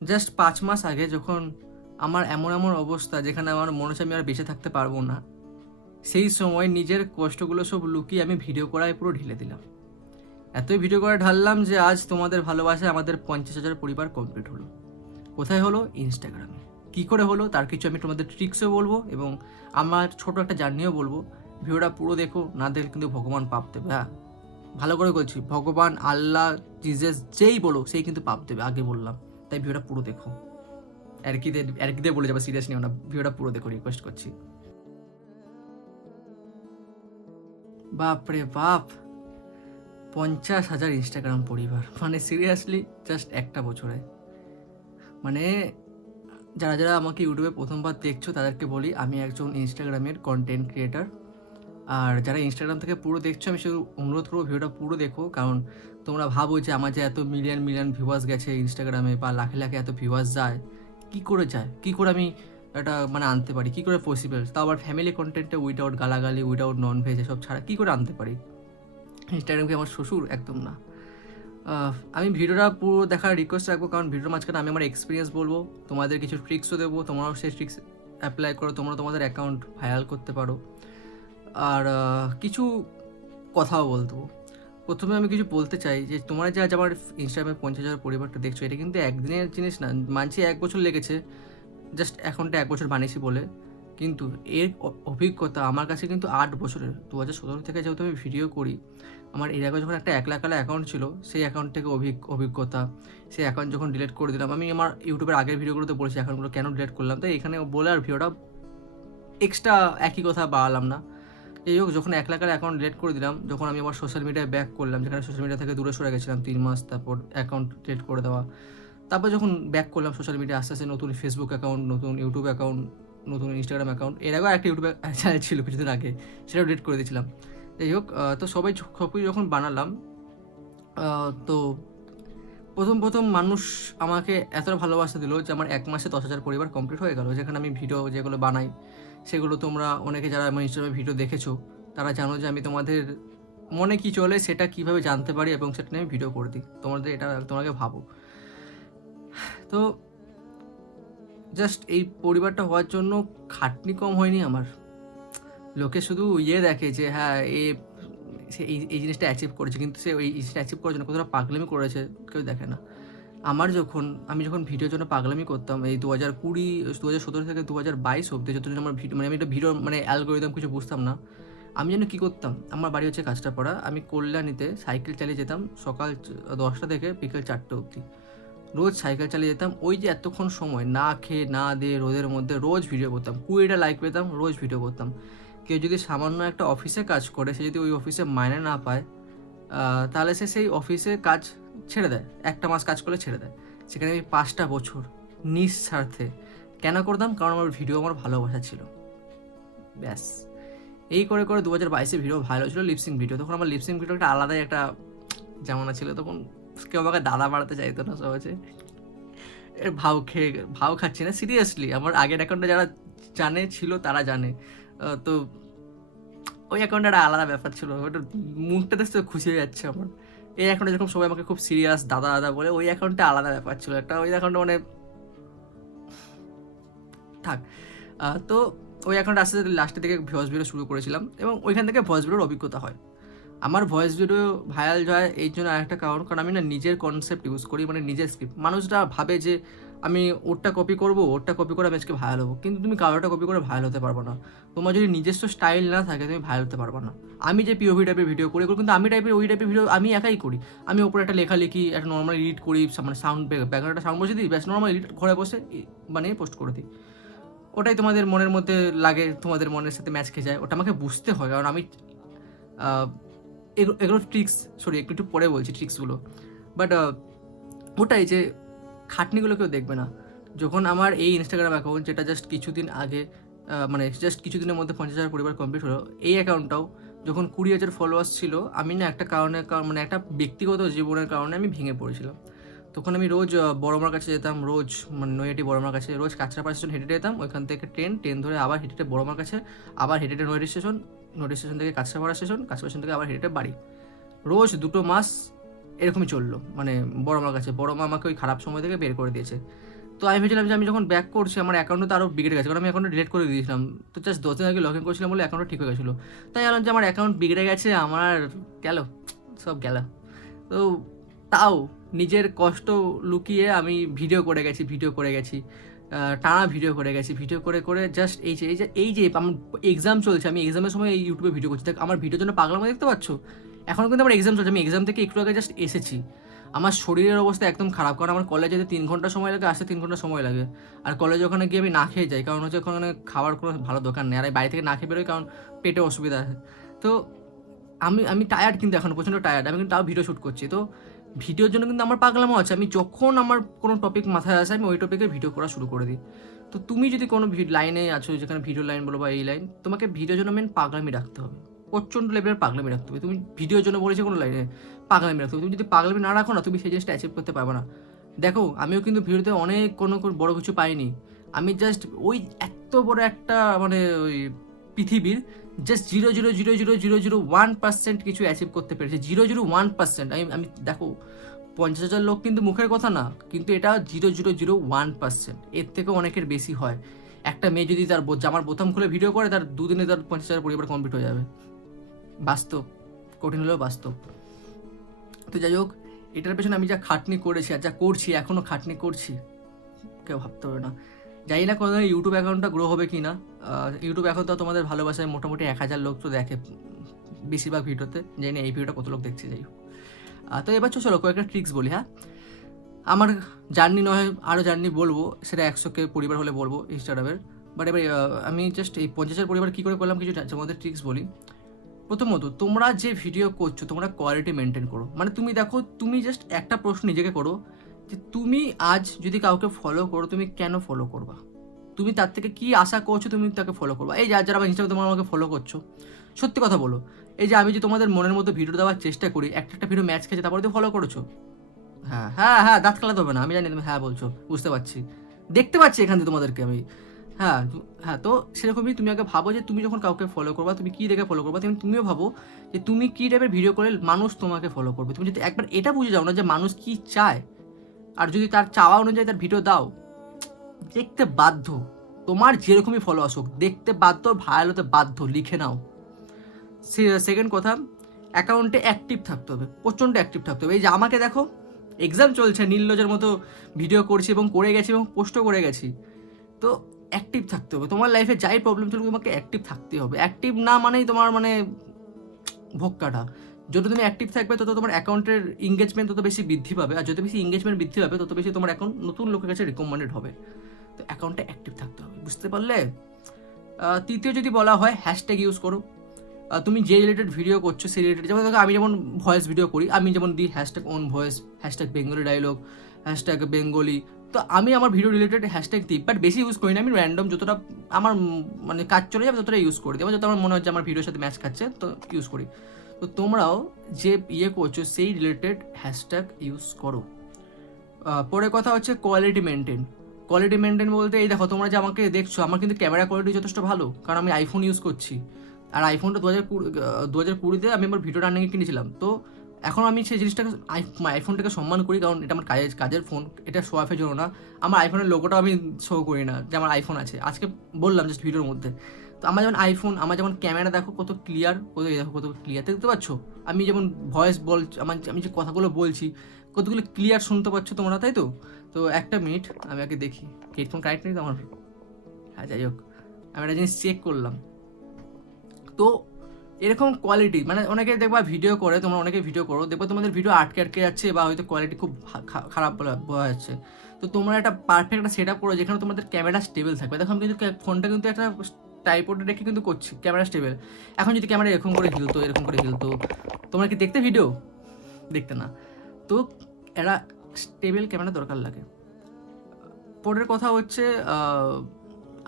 Just পাঁচ মাস আগে যখন আমার এমন এমন অবস্থা যেখানে আমার মনে হচ্ছে আমি আর বেঁচে থাকতে পারব না, সেই সময় নিজের কষ্টগুলো সব লুকিয়ে আমি ভিডিও করায় পুরো ঢেলে দিলাম। এতই ভিডিও করে ঢাললাম যে আজ তোমাদের ভালোবাসায় আমাদের পঞ্চাশ হাজার পরিবার কমপ্লিট হলো। কোথায় হলো? ইনস্টাগ্রামে কী করে হলো? তার কিছু আমি তোমাদের ট্রিক্সও বলব এবং আমার ছোট একটা জার্নিও বলব। ভিডিওটা পুরো দেখো, না দেখলে কিন্তু ভগবান পাপ দেবে হ্যাঁ? ভালো করে বলছি, ভগবান, আল্লাহ জিজাস যেই বলো সেই কিন্তু পাপ দেবে, আগে বললাম। তাই ভিডিওটা পুরো দেখো। আর কি বলে যাবে সিরিয়াস নিও না। ভিডিওটা পুরো দেখো রিকোয়েস্ট করছি। বাপ রে বাপ! পঞ্চাশ হাজার ইনস্টাগ্রাম পরিবার। মানে সিরিয়াসলি জাস্ট একটা বছরে। মানে যারা যারা আমাকে ইউটিউবে প্রথমবার দেখছ, তাদেরকে বলি, আমি একজন ইনস্টাগ্রামের কন্টেন্ট ক্রিয়েটার আর যারা ইনস্টাগ্রাম থেকে পুরো দেখছ, আমি শুধু অনুরোধ করব ভিডিওটা পুরো দেখো। কারণ তোমরা ভাবো যে আমার যে এত মিলিয়ন মিলিয়ন ভিউয়ার্স গেছে ইনস্টাগ্রামে বা লাখে লাখে এত ভিউয়ার্স যায়, কী করে যায়? কী করে আমি এটা মানে আনতে পারি? কী করে পসিবল তাও আবার ফ্যামিলি কন্টেন্টে উইদাউট গালাগালি উইদাউট নন ভেজ এসব ছাড়া কী করে আনতে পারি? ইনস্টাগ্রামকে আমার শ্বশুর? একদম না। আমি ভিডিওটা পুরো দেখার রিকোয়েস্ট রাখব, কারণ ভিডিওর মাঝখানে আমি আমার এক্সপিরিয়েন্স বলব। তোমাদের কিছু ট্রিক্সও দেবো, তোমরাও সেই ট্রিক্স অ্যাপ্লাই করো, তোমরা তোমাদের অ্যাকাউন্ট ভাইরাল করতে পারো। আর কিছু কথাও বলতো প্রথমে আমি কিছু বলতে চাই যে, তোমরা যে আজ আমার ইনস্টাগ্রামে পঞ্চাশ হাজার পরিবারটা দেখছ, এটা কিন্তু একদিনের জিনিস না। মানছি এক বছর লেগেছে জাস্ট এখনটা এক বছর বানিয়েছি বলে। কিন্তু এর অভিজ্ঞতা আমার কাছে কিন্তু আট বছরের। দু হাজার সতেরো থেকে যেহেতু আমি ভিডিও করি, আমার এর আগে যখন একটা এক লাখ অ্যাকাউন্ট ছিল, সেই অ্যাকাউন্ট থেকে অভিজ্ঞ, অভিজ্ঞতা, সেই অ্যাকাউন্ট যখন ডিলিট করে দিলাম, আমি আমার ইউটিউবের আগের ভিডিওগুলোতে বলেছি অ্যাকাউন্টগুলো কেন ডিলিট করলাম? তাই এখানে বলে আর ভিডিওটা এক্সট্রা একই কথা বাড়ালাম না। এই হোক, যখন এক লাখের অ্যাকাউন্ট ডিলিট করে দিলাম, যখন আমি আবার সোশ্যাল মিডিয়ায় ব্যাক করলাম, যেখানে সোশ্যাল মিডিয়া থেকে দূরে সরে গেছিলাম, তিন মাস, তারপর অ্যাকাউন্ট ডিলিট করে দেওয়া। তারপর যখন ব্যাক করলাম সোশ্যাল মিডিয়া আস্তে আস্তে নতুন ফেসবুক অ্যাকাউন্ট নতুন ইউটিউব অ্যাকাউন্ট নতুন ইনস্টাগ্রাম অ্যাকাউন্ট এর আগেও একটা ইউটিউব চ্যানেল ছিল কিছুদিন আগে, সেটাও ডিলিট করে দিয়েছিলাম। যাই হোক তো সবাই সবই যখন বানালাম তো প্রথম প্রথম মানুষ আমাকে এতটা ভালোবাসা দিল যে আমার এক মাসে দশ হাজার পরিবার কমপ্লিট হয়ে গেল। যেখানে আমি ভিডিও যেগুলো বানাই, সেগুলো তোমরা অনেকে যারা আমার ইনস্টাগ্রামে ভিডিও দেখেছ, তারা জানো যে আমি তোমাদের মনে কি চলে সেটা কীভাবে জানতে পারি এবং সেটা নিয়ে আমি ভিডিও করে দিই। তোমাদের এটা তোমাকে ভাবো। তো জাস্ট এই পরিবারটা হওয়ার জন্য খাটনি কম হয়নি আমার। লোকে শুধু ইয়ে দেখে যে হ্যাঁ এ সে এই এই জিনিসটা অ্যাচিভ করেছে, কিন্তু সে ওই জিনিসটা অ্যাচিভ করার জন্য কতটা পাগলামি করেছে কেউ দেখে না। আমার যখন, আমি যখন ভিডিওর জন্য পাগলামি করতাম, এই দু হাজার কুড়ি দু হাজার সতেরো থেকে দু হাজার বাইশ অব্দি যতদিন আমার ভিডিও মানে আমি একটা ভিডিও মানে অ্যালগোরিদম কিছু বুঝতাম না, আমি যেন কী করতাম, আমার বাড়ি হচ্ছে কাজটাপাড়া আমি কল্যাণীতে সাইকেল চালিয়ে যেতাম সকাল দশটা থেকে বিকেল চারটে অবধি। রোজ সাইকেল চালিয়ে যেতাম, ওই যে এতক্ষণ সময়, না খেয়ে, না দিয়ে রোদের মধ্যে রোজ ভিডিও করতাম, কুড়িটা লাইক পেতাম, রোজ ভিডিও করতাম। কেউ যদি সামান্য একটা অফিসে কাজ করে, সে যদি ওই অফিসে মাইনে না পায় তাহলে সে সেই অফিসে কাজ ছেড়ে দেয়। একটা মাস কাজ করলে ছেড়ে দেয়। সেখানে আমি পাঁচটা বছর নিঃস্বার্থে কেন করতাম? কারণ আমার ভিডিও আমার ভালোবাসা ছিল। ব্যাস। এই করে করে দু হাজার বাইশে ভিডিও ভালো ছিল লিপসিং ভিডিও তখন আমার লিপসিং ভিডিও একটা আলাদাই একটা জামানা ছিল। তখন কেউ আমাকে দাদা বাড়াতে চাইতো না সহজে। এর ভাও খেয়ে, ভাও খাচ্ছি না। সিরিয়াসলি আমার আগের অ্যাকাউন্টে যারা জানে ছিল তারা জানে। তো ওই অ্যাকাউন্টে একটা আলাদা ব্যাপার ছিল, ওটা মুখটা দেখতে খুশি হয়ে যাচ্ছে আমার। এই অ্যাকাউন্টে যখন সবাই আমাকে খুব সিরিয়াস দাদা দাদা বলে, ওই অ্যাকাউন্টে আলাদা ব্যাপার ছিল। একটা ওই অ্যাকাউন্টে মানে থাক। তো ওই অ্যাকাউন্টে আস্তে আস্তে লাস্টের দিকে ভয়েস ভিডিও শুরু করেছিলাম এবং ওইখান থেকে ভয়েস ভিডিওর অভিজ্ঞতা হয়। আমার ভয়েস ভিডিও ভাইরাল হয় এই জন্য আরেকটা কারণ কারণ আমি না নিজের কনসেপ্ট ইউজ করি মানে নিজের স্ক্রিপ্ট মানুষরা ভাবে যে আমি ওরটা কপি করব, ওরটা কপি করে আমি আজকে ভাইরাল হব। কিন্তু তুমি কারোটা কপি করে ভাইরাল হতে পারব না। তোমার যদি নিজস্ব স্টাইল না থাকে, তুমি ভাইরাল হতে পারবে না। আমি যে পিওভি টাইপের ভিডিও করি কিন্তু আমি টাইপের ওই টাইপের ভিডিও আমি একাই করি। আমি ওপরে একটা লেখালেখি, একটা নর্মাল এডিট করি মানে সাউন্ড ব্যাকগ্রাউন্ডটা সাউন্ড বসে দিই, ব্যাস নর্মাল এডিট ঘরে বসে বানিয়ে পোস্ট করে দিই। ওটাই তোমাদের মনের মধ্যে লাগে, তোমাদের মনের সাথে ম্যাচ খেয়ে যায়। ওটা আমাকে বুঝতে হয়, কারণ আমি এগুলো ট্রিক্স সরি একটু একটু পরে বলছি ট্রিক্সগুলো বাট ওটাই যে খাটনিগুলো কেউ দেখবে না। যখন আমার এই ইনস্টাগ্রাম অ্যাকাউন্ট যেটা জাস্ট কিছুদিন আগে মানে জাস্ট কিছুদিনের মধ্যে পঞ্চাশ হাজার পরিবার কমপ্লিট হলো, এই অ্যাকাউন্টটাও যখন কুড়ি হাজার ফলোয়ার্স ছিল, আমি না একটা কারণে কারণ মানে একটা ব্যক্তিগত জীবনের কারণে আমি ভেঙে পড়েছিলাম। তখন আমি রোজ বড়মার কাছে যেতাম, রোজ মানে নৈহাটি বড়মার কাছে, রোজ কাঁচরাপাড়া স্টেশন হেঁটে যেতাম, ওইখান থেকে ট্রেন ট্রেন ধরে আবার হেঁটে বড়মার কাছে, আবার হেঁটে হেঁটে নৈহাটি স্টেশন নৈহাটি স্টেশন থেকে কাঁচরাপাড়া স্টেশন কাঁচরাপাড়া স্টেশন থেকে আবার হেঁটে বাড়ি। রোজ দুটো মাস এরকমই চলল। মানে বড় মার কাছে, বড় মা আমাকে ওই খারাপ সময় থেকে বের করে দিয়েছে। তো আমি ভেবেছিলাম যে আমি যখন ব্যাক করছি, আমার অ্যাকাউন্টে তো আরও বিগড়ে গেছে, কারণ আমি অ্যাকাউন্টে ডিলিট করে দিয়েছিলাম। তো জাস্ট দশ দিন আগে লগ ইন করেছিলাম বলে অ্যাকাউন্টটা ঠিক হয়ে গেছিল। তাই ভাবলাম যে আমার অ্যাকাউন্ট বিগড়ে গেছে, আমার গেল, সব গেল। তো তাও নিজের কষ্ট লুকিয়ে আমি ভিডিও করে গেছি ভিডিও করে গেছি। টানা ভিডিও করে গেছি ভিডিও করে করে জাস্ট এই যে এই যে এই যে, আমার এক্সাম চলছে, আমি এক্সামের সময় এই ইউটিউবে ভিডিও করছি। দেখ, আমার ভিডিওর জন্য পাগলামো দেখতে পাচ্ছ? এখন কিন্তু আমার এক্সাম চলছে। আমি এক্সাম থেকে একটু আগে জাস্ট এসেছি। আমার শরীরের অবস্থা একদম খারাপ। কারণ আমার কলেজে যেতে তিন ঘণ্টা সময় লাগে, আসতে তিন ঘণ্টা সময় লাগে। আর কলেজে ওখানে গিয়ে আমি না খেয়ে যাই। কারণ হচ্ছে ওখানে খাওয়ার কোনো ভালো দোকান নেই। আর বাড়ি থেকে না খেয়ে বেরোই কারণ পেটে অসুবিধা। আছে তো আমি আমি টায়ার্ড কিন্তু এখন, প্রচণ্ড টায়ার্ড আমি কিন্তু তাও ভিডিও শ্যুট করছি। তো ভিডিওর জন্য কিন্তু আমার পাগলামো আছে। আমি যখন আমার কোনো টপিক মাথায় আসে, আমি ওই টপিকে ভিডিও করা শুরু করে দিই। তো তুমি যদি কোনো লাইনে আছো, যেখানে ভিডিও লাইন বলো বা এই লাইন তোমাকে ভিডিওর জন্য মেন পাগলামি রাখতে হবে। প্রচণ্ড লেভেলের পাগলামি রাখতে হবে। তুমি ভিডিওর জন্য বলেছ কোনো লাইনে পাগলামি রাখতে হবে। তুমি যদি পাগলামি না রাখো না, তুমি সেই জিনিসটা অ্যাচিভ করতে পারবে না। দেখো, আমিও কিন্তু ভিডিওতে অনেক কোনো বড় কিছু পাইনি। আমি জাস্ট ওই এত বড় একটা মানে ওই পৃথিবীর just zero zero zero zero zero zero one percent কিছু অ্যাচিভ করতে পেরেছি। জিরো জিরো ওয়ান পার্সেন্ট আমি আমি দেখো, পঞ্চাশ হাজার লোক কিন্তু মুখের কথা না, কিন্তু এটা zero zero zero one percent এর থেকেও অনেকের বেশি হয়। একটা মেয়ে যদি তার জামার বোতাম খুলে ভিডিও করে, তার দুদিনে তার পঞ্চাশ হাজার পরিবার কমপ্লিট হয়ে যাবে। বাস্তব, কঠিন হলেও বাস্তব। তো যাই হোক, এটার পেছনে আমি যা খাটনি করেছি আর যা করছি এখনও খাটনি করছি, কেউ ভাবতে হবে না। জানি না কোনো ইউটিউব অ্যাকাউন্টটা গ্রো হবে কি না। ইউটিউব এখন তো তোমাদের ভালোবাসায় মোটামুটি এক হাজার লোক তো দেখে বেশিরভাগ ভিডিওতে। জানি না এই ভিডিওটা কত লোক দেখছে, যাই হোক। তো এবার চলো কয়েকটা ট্রিক্স বলি হ্যাঁ? আমার জার্নি নয় আরও জার্নি বলব, সেটা একশোকে পরিবার হলে বলব ইনস্টাগ্রামের বাট এবার আমি জাস্ট এই পঞ্চাশের পরিবার কী করে করলাম কিছু তোমাদের ট্রিক্স বলি। প্রথমত, তোমরা যে ভিডিও করছ, তোমরা কোয়ালিটি মেনটেন করো। মানে তুমি দেখো, তুমি জাস্ট একটা প্রশ্ন নিজেকে করো যে, তুমি আজ যদি কাউকে ফলো করো, তুমি কেন ফলো করবা? তুমি তার থেকে কি আশা করছ, তুমি তাকে ফলো করবা? এই যার যারা আমার ইনস্টাগ্রামে তোমরা আমাকে ফলো করছ। সত্যি কথা বলো, এই যে আমি যে তোমাদের মনের মতো ভিডিও দেওয়ার চেষ্টা করি, একটা একটা ভিডিও ম্যাচ খেয়েছে, তারপরে তুমি ফলো করছ? হ্যাঁ হ্যাঁ হ্যাঁ দাঁত খেলাতে হবে না, আমি জানি তুমি হ্যাঁ বলছো, বুঝতে পারছি। দেখতে পাচ্ছি এখান থেকে তোমাদেরকে আমি। হ্যাঁ হ্যাঁ তো সেরকমই তুমি আগে ভাবো যে তুমি যখন কাউকে ফলো করবা, তুমি কী দেখে ফলো করবা? তুমি, তুমিও ভাবো যে তুমি কী টাইপের ভিডিও করে মানুষ তোমাকে ফলো করবে? তুমি যদি একবার এটা বুঝে যাও না যে মানুষ কি চায়, আর যদি তার চাওয়া অনুযায়ী তার ভিডিও দাও, দেখতে বাধ্য। তোমার যেরকমই ফলো আসুক দেখতে বাধ্য ভাইরাল হতে বাধ্য, লিখে নাও। সেকেন্ড কথা অ্যাকাউন্টে অ্যাক্টিভ থাকতে হবে, প্রচণ্ড অ্যাক্টিভ থাকতে হবে। এই যে আমাকে দেখো এক্সাম চলছে নীলজের মতো ভিডিও করছি এবং করে গেছি এবং পোস্টও করে গেছি। তো অ্যাক্টিভ থাকতে হবে। তোমার লাইফে যাই প্রবলেম চলুক, তোমাকে অ্যাক্টিভ থাকতে হবে। অ্যাক্টিভ না মানেই তোমার মানে ভোক্কাটা। যত তুমি অ্যাক্টিভ থাকবে, তত তোমার অ্যাকাউন্টের এঙ্গেজমেন্ট তত বেশি বৃদ্ধি পাবে। আর যত বেশি এঙ্গেজমেন্ট বৃদ্ধি পাবে, তত বেশি তোমার অ্যাকাউন্ট নতুন লোকের কাছে রিকমেন্ডেড হবে। তো অ্যাকাউন্টে অ্যাক্টিভ থাকতে হবে, বুঝতে পারলে? তৃতীয় যদি বলা হয় হ্যাশট্যাগ ইউজ করো। তুমি যে রিলেটেড ভিডিও করছ, সেই রিলেটেড যেমন আমি যেমন ভয়েস ভিডিও করি, আমি যেমন দিই hashtag on voice hashtag Bengali dialogue hashtag Bengali তো আমি আমার ভিডিও রিলেটেড হ্যাশট্যাগ দিই বাট বেশি ইউজ করি না, আমি র্যান্ডম যতটা আমার মানে কাজ চলে যাবে ততটা ইউজ করি এবার যত আমার মনে হচ্ছে আমার ভিডিওর সাথে ম্যাচ খাচ্ছে, তো ইউজ করি। তো তোমরাও যে ইয়ে করছ, সেই রিলেটেড হ্যাশট্যাগ ইউজ করো। পরের কথা হচ্ছে কোয়ালিটি মেনটেন কোয়ালিটি মেনটেন বলতে, এই দেখো, তোমরা যে আমাকে দেখছ, আমার কিন্তু ক্যামেরা কোয়ালিটি যথেষ্ট ভালো, কারণ আমি আইফোন ইউজ করছি। আর আইফোনটা দু হাজার কুড়ি দু হাজার কুড়িতে আমি আমার ভিডিও রানিংয়ে কিনেছিলাম। তো এখন আমি সেই জিনিসটাকে আই- আইফোনটাকে সম্মান করি, কারণ এটা আমার কাজের কাজের ফোন এটা শো অফের জন্য না। আমার আইফোনের লোগোটাও আমি শো করি না, যে আমার আইফোন আছে। আজকে বললাম জাস্ট ভিডিওর মধ্যে। তো আমার যেমন আইফোন আমার যেমন ক্যামেরা দেখো কত ক্লিয়ার কত দেখো কত ক্লিয়ার দেখতে পাচ্ছ? আমি যেমন ভয়েস বল আমার আমি যে কথাগুলো বলছি, কতগুলো ক্লিয়ার শুনতে পাচ্ছ তোমরা, তাই তো? তো একটা মিনিট আমি আগে দেখি। হেডফোন কারেক্ট নেই তো আমার? হ্যাঁ যাই হোক। আমি একটা জিনিস চেক করলাম। তো এরকম কোয়ালিটি মানে অনেকে দেখবা ভিডিও করে, তোমরা অনেকে ভিডিও করো, দেখবে তোমাদের ভিডিও আটকে আটকে যাচ্ছে বা হয়তো কোয়ালিটি খুব খারাপ বোঝা যাচ্ছে। তো তোমরা একটা পারফেক্ট একটা সেট আপ করো যেখানে তোমাদের ক্যামেরা স্টেবল থাকবে। দেখো আমি কিন্তু ফোনটা কিন্তু একটা টাইপোর্ডে রেখে কিন্তু করছি ক্যামেরা স্টেবল এখন যদি ক্যামেরা এরকম করে হিলতো, এরকম করে হিলতো, তোমরা কি দেখতে ভিডিও দেখতে না। তো একটা স্টেবল ক্যামেরা দরকার লাগে। পরের কথা হচ্ছে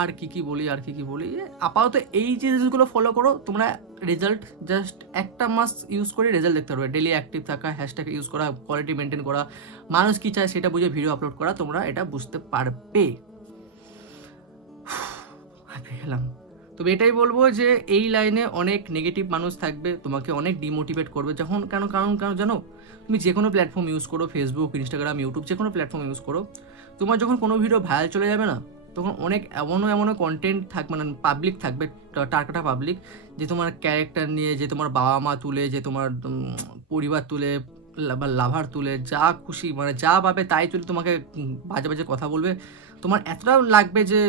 আর কি কি বলি, আর কি কি বলি। আপাতত এই জিনিসগুলো ফলো করো, তোমরা রেজাল্ট জাস্ট একটা মাস ইউজ করে রেজাল্ট দেখতে পারবে। ডেলি অ্যাক্টিভ থাকা হ্যাশট্যাগ ইউজ করা কোয়ালিটি মেনটেন করা, মানুষ কী চায় সেটা বুঝে ভিডিও আপলোড করা, তোমরা এটা বুঝতে পারবে। গেলাম। তবে এটাই বলব যে এই লাইনে অনেক নেগেটিভ মানুষ থাকবে, তোমাকে অনেক ডিমোটিভেট করবে, যখন কেন, কারণ কেন জানো, তুমি যে কোনো প্ল্যাটফর্ম ইউজ করো ফেসবুক ইনস্টাগ্রাম ইউটিউব যে কোনো প্ল্যাটফর্ম ইউজ করো, তোমার যখন কোনো ভিডিও ভাইরাল চলে যাবে না তখন অনেক এমনও এমনও কন্টেন্ট থাক মানে পাবলিক থাকবে টার্কাটা পাবলিক যে তোমার ক্যারেক্টার নিয়ে, যে তোমার বাবা মা তুলে, যে তোমার পরিবার তুলে বা লাভার তুলে, যা খুশি মানে যা পাবে তাই তুলে তোমাকে বাজে বাজে কথা বলবে। তোমার এতটা লাগবে যে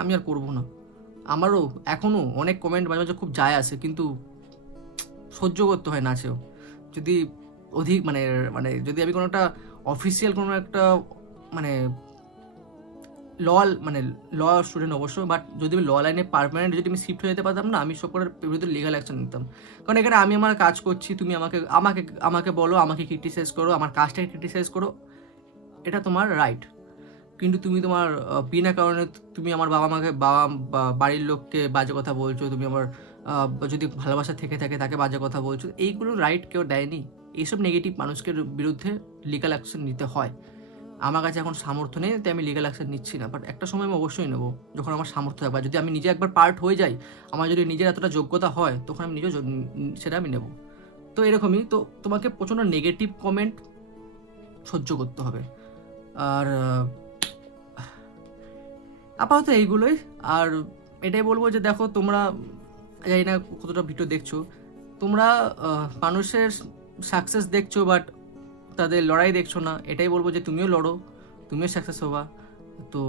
আমি আর করব না। আমারও এখনও অনেক কমেন্ট মাঝে মাঝে খুব যায় আসে, কিন্তু সহ্য করতে হয় নাচেও যদি অধিক মানে মানে যদি আমি কোনো একটা অফিসিয়াল কোনো একটা মানে ল মানে ল স্টুডেন্ট অবশ্য বাট যদি আমি ল লাইনে পারমানেন্ট যদি আমি শিফট হয়ে যেতে পারতাম না, আমি সব বিরুদ্ধে লিগাল অ্যাকশন নিতাম। কারণ এখানে আমি আমার কাজ করছি, তুমি আমাকে আমাকে আমাকে বলো, আমাকে ক্রিটিসাইজ করো, আমার কাজটাকে ক্রিটিসাইজ করো, এটা তোমার রাইট কিন্তু তুমি তোমার বিনা কারণে তুমি আমার বাবা মাকে, বাবা বাড়ির লোককে বাজে কথা বলছো, তুমি আমার যদি ভালোবাসা থেকে থাকে, তাকে বাজে কথা বলছো, এইগুলো রাইট কেউ দেয়নি। এইসব নেগেটিভ মানুষকে বিরুদ্ধে লিগাল অ্যাকশন নিতে হয়। আমার কাছে এখন সামর্থ্য নেই, তাই আমি লিগাল অ্যাকশন নিচ্ছি না। বাট একটা সময় আমি অবশ্যই নেব, যখন আমার সামর্থ্য থাকবে। যদি আমি নিজে একবার পার্ট হয়ে যাই, আমার যদি নিজের এতটা যোগ্যতা হয়, তখন আমি নিজেও সেটা আমি নেব। তো এরকমই, তো তোমাকে প্রচণ্ড নেগেটিভ কমেন্ট সহ্য করতে হবে। আর আপাতত এইগুলোই। আর এটাই বলব যে দেখো, তোমরা, জানি না কতটা ভিডিও দেখছ, তোমরা মানুষের সাকসেস দেখছ বাট তাদের লড়াই দেখছ না, এটাই বলব যে তুমিও লড়ো, তুমিও সাকসেস হবা। তো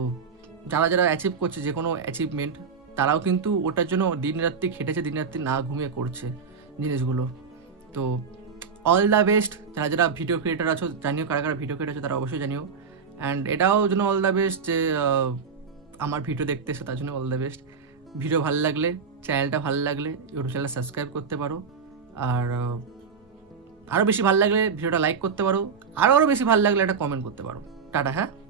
যারা যারা অ্যাচিভ করছে যে কোনো অ্যাচিভমেন্ট তারাও কিন্তু ওটার জন্য দিন রাত্রি খেটেছে, দিন রাত্রি না ঘুমিয়ে করছে জিনিসগুলো। তো অল দ্য বেস্ট যারা যারা ভিডিও ক্রিয়েটার আছো, জানিও কারা কারা ভিডিও ক্রিয়েটার আছো, তারা অবশ্যই জানিও। অ্যান্ড এটাও জন্য অল দ্য বেস্ট যে আমার ভিডিও দেখতে এসো, তার জন্য অল দ্য বেস্ট ভিডিও ভালো লাগলে চ্যানেলটা ভালো লাগলে, ইউটিউব চ্যানেল সাবস্ক্রাইব করতে পারো। আর আরও বেশি ভালো লাগলে ভিডিওটা লাইক করতে পারো। আরও আরও বেশি ভালো লাগলে একটা কমেন্ট করতে পারো। টাটা হ্যাঁ?